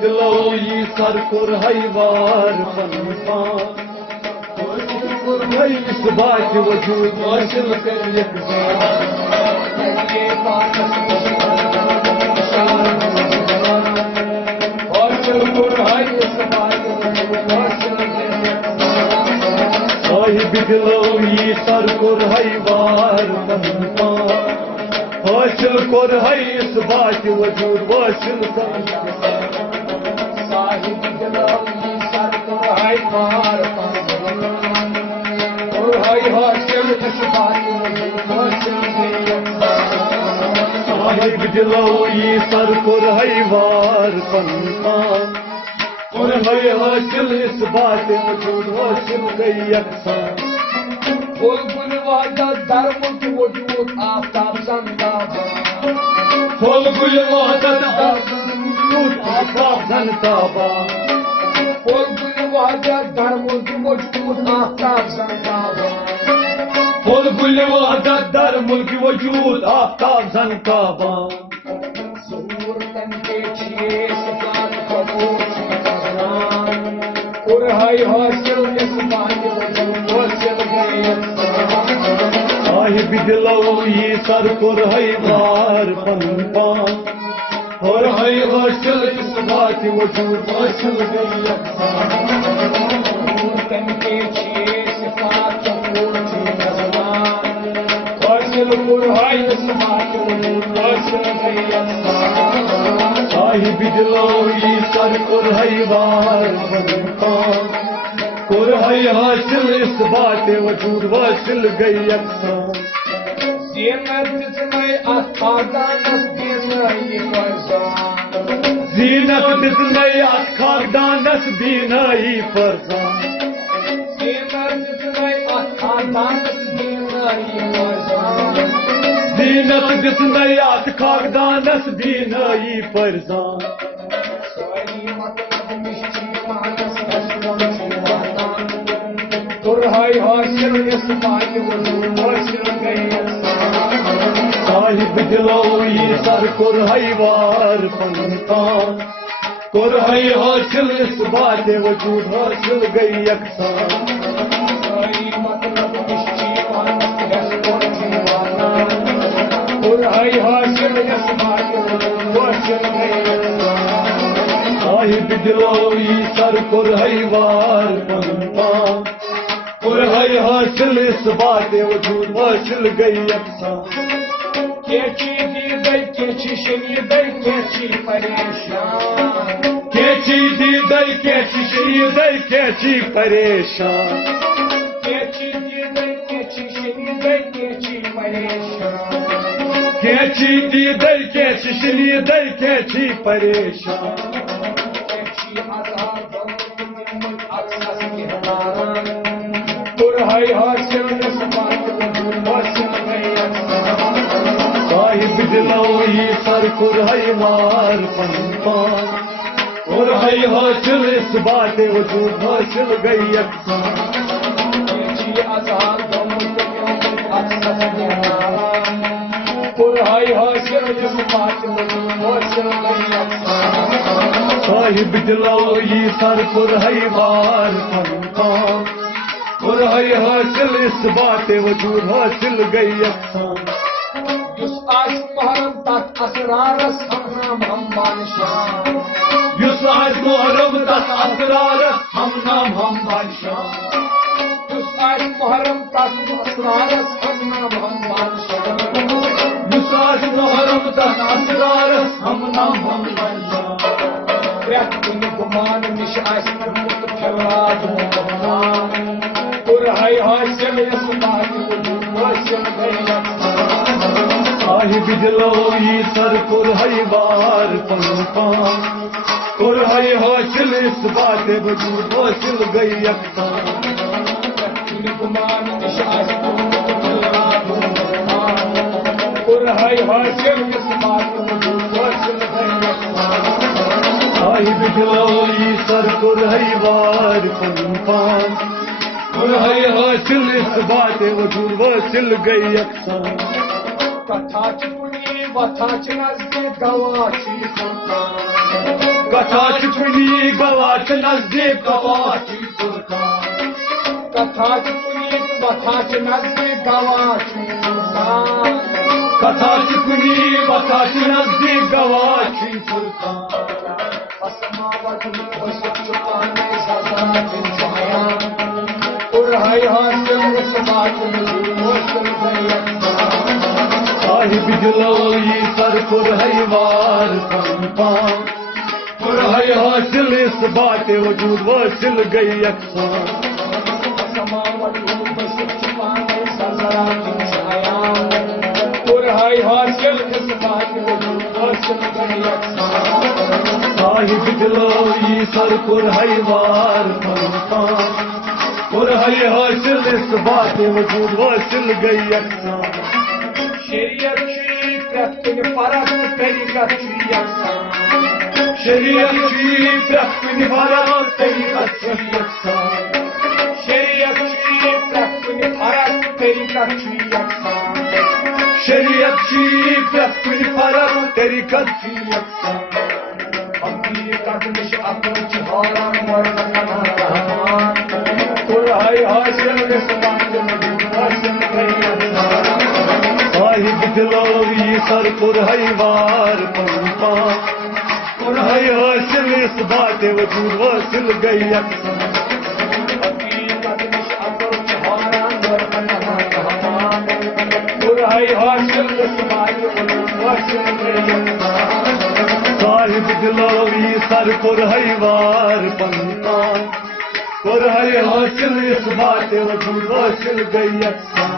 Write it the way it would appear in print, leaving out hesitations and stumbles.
بدلوی سر کور حیوار پنپان کور حی اثبات وجود حاصل کر یک بار حاصل کور حی اثبات وجود حاصل کر یک بار بدلوی سر کور حیوار پنپان حاصل کور حی اثبات وجود حاصل کر صاحب دلوی سر کور حیوار پنپان کور حی حاصل اثبات وجود حاصل کر صاحب دلوی سر کور حیوار پنپان کور حی حاصل اثبات وجود حاصل کر یکساں بلبل وحدت در ملک وجود آفتاب زندہ باد بلبل وحدت در وجود آفتاب زندہ باد بلبل وحدت در ملک وجود آفتاب زندہ باد بلبل وحدت در ملک وجود آفتاب زندہ باد ظہور تن کے چھیے صفات قبول کور حی حاصل اثبات وجود حاصل گئی صاحب دلوی سر کور حیوار پنپان کور حی حاصل اثبات وجود حاصل گئی تن کے چھیے صفات قبول تھی نظمان حاصل کور حی اثبات وجود حاصل گئی صاحب دلوی سر کور حیوار پنپان کور حی حاصل اثبات وجود حاصل گئی یکساں زینت دتنائی ات خاندانس بینائی فرزان زینت دتنائی ات خاندانس بینائی فرزان زینت دتنائی ات خاندانس بینائی فرزان زینت دتنائی ات خاندانس بینائی فرزان سوئی مطلب مشتی مانس حسن کور حی حاصل اثبات وجود حاصل گئی صاحب دلوی سر کور حیوار پنپان کور حی حاصل اثبات وجود حاصل گئی یکساں مطلب مشتی مانس حسن کور حی حاصل اثبات وجود حاصل گئی صاحب دلوی سر کور حیوار پنپان کور حی حاصل اثبات وجود حاصل گئی یکساں کیچی دیدائی کیچی شنیدائی کیچی پریشان کیچی دیدائی کیچی شنیدائی کیچی پریشان کیچی دیدائی کیچی شنیدائی کیچی پریشان کیچی دیدائی کیچی شنیدائی کیچی پریشان کیچی عذاب اکسس کہناران کور حی حاصل اثبات وجود حاصل گئی صاحب دلوی سر کور حیوار پنپان کور حی حاصل اثبات وجود حاصل گئی یکساں کیچی عذاب اکسس کہناران کور حی حاصل اثبات وجود حاصل گئی صاحب دلوی سر کور حیوار پنپان کور حی حاصل اثبات وجود حاصل گئی یکساں یس آس محرم تت اسرارس ہم نام ہم بادشاہ یس آس محرم تت اسرارس ہم نام ہم بادشاہ یس آس محرم تت اسرارس ہم نام ہم بادشاہ یس آس محرم تت اسرارس ہم نام ہم بادشاہ پریت کن گمان نش آس پرمت پھیلاد مہمان کور حی حاصل اثبات وجود حاصل گئی صاحب دلوی سر کور حیوار پنپان کور حی حاصل اثبات وجود حاصل گئی یکساں گمان نش آس پرمت پھیلاد مہمان کور حی حاصل اثبات وجود حاصل گئی صاحب دلوی سر کور حیوار پنپان کور حی حاصل اثبات وجود حاصل گئی یکساں کتھا چ کنی وتھا چ نزدیک گواہ چھ سلطان کتھا چھ کنی گواہ چھ نزدیک گواہ چھ فرقان کتھا چھ کنی وتھا چھ نزدیک گواہ چھ فرقان کتھا چھ کنی وتھا چھ نزدیک گواہ چھ فرقان اسماوات وسط چپانے سزا دن سایان اور ہے حاصل رسبات وصل بیان صاحب جلالی سر پر ہے وار پان پر ہے حاصل اس بات وجود واصل گئی یکساں اسماوات وسط چپانے سزا دن سایان اور ہے حاصل رسبات وجود واصل گئی یکساں صاحب جلالی سر پر ہے وار پان پر ہے حاصل اس بات وجود واصل گئی یکساں شریعت چھی پرت کن فرق طریقت چھی یکساں شریعت چھی پرت کن فرق طریقت چھی یکساں شریعت چھی پرت کن فرق طریقت چھی یکساں شریعت چھی پرت کن فرق طریقت چھی یکساں حقیقت نش عقل چھ حالان ورنہ رحمان اور ہے حاصل رسبات وجود واصل گئی یکساں صاحب جلالی سر پر ہے وار پان پر ہے حاصل اس بات وجود واصل گئی یکساں حقیقت نش عقل چھ حالان ورنہ رحمان اور ہے حاصل رسبات وجود واصل گئی یکساں صاحب جلالی سر پر ہے وار پان پر ہے حاصل اس بات وجود واصل گئی یکساں